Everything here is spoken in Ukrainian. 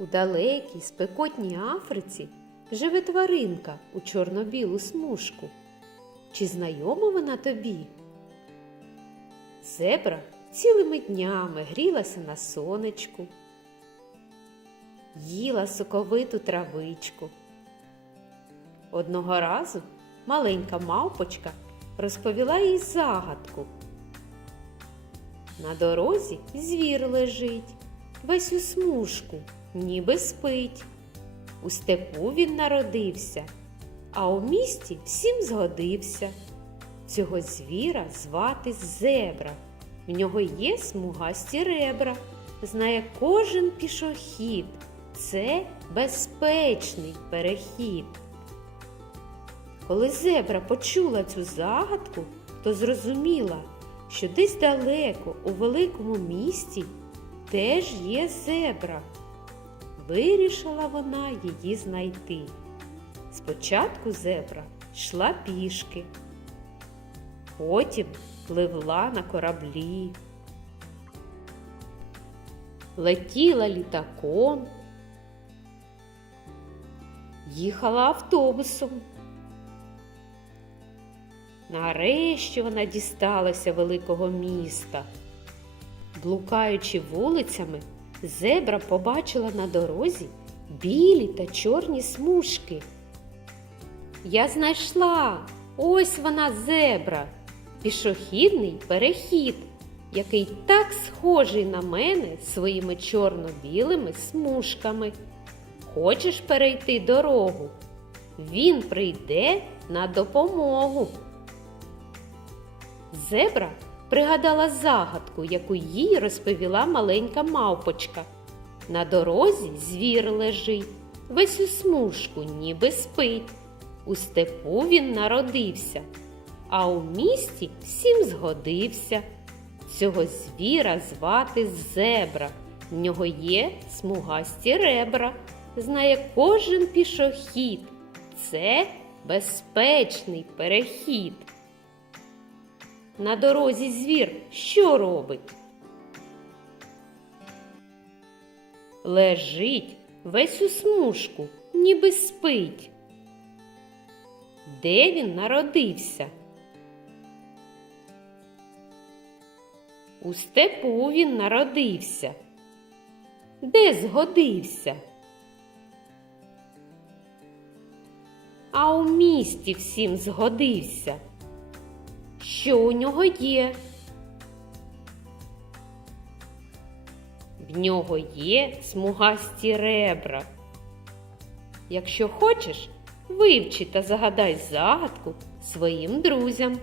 У далекій спекотній Африці живе тваринка у чорно-білу смужку. Чи знайома вона тобі? Зебра цілими днями грілася на сонечку, їла соковиту травичку. Одного разу маленька мавпочка розповіла їй загадку. На дорозі звір лежить, весь у смужку, ніби спить. У степу він народився, а у місті всім згодився. Цього звіра звати зебра. В нього є смугасті ребра, знає кожен пішохід. Це безпечний перехід. Коли зебра почула цю загадку, то зрозуміла, що десь далеко у великому місті теж є зебра. Вирішила вона її знайти. Спочатку зебра йшла пішки, потім пливла на кораблі, летіла літаком, їхала автобусом. Нарешті вона дісталася великого міста. Блукаючи вулицями, зебра побачила на дорозі білі та чорні смужки. Я знайшла ось вона зебра, пішохідний перехід, який так схожий на мене своїми чорно-білими смужками. Хочеш перейти дорогу? Він прийде на допомогу. Зебра пригадала загадку, яку їй розповіла маленька мавпочка. На дорозі звір лежить, весь у смужку, ніби спить. У степу він народився, а у місті всім згодився. Цього звіра звати зебра. В нього є смугасті ребра. Знає кожен пішохід. Це безпечний перехід. На дорозі звір що робить? Лежить весь у смужку, ніби спить. Де він народився? У степу він народився. Де згодився? А у місті всім згодився. Що у нього є? В нього є смугасті ребра. Якщо хочеш, вивчи та загадай загадку своїм друзям.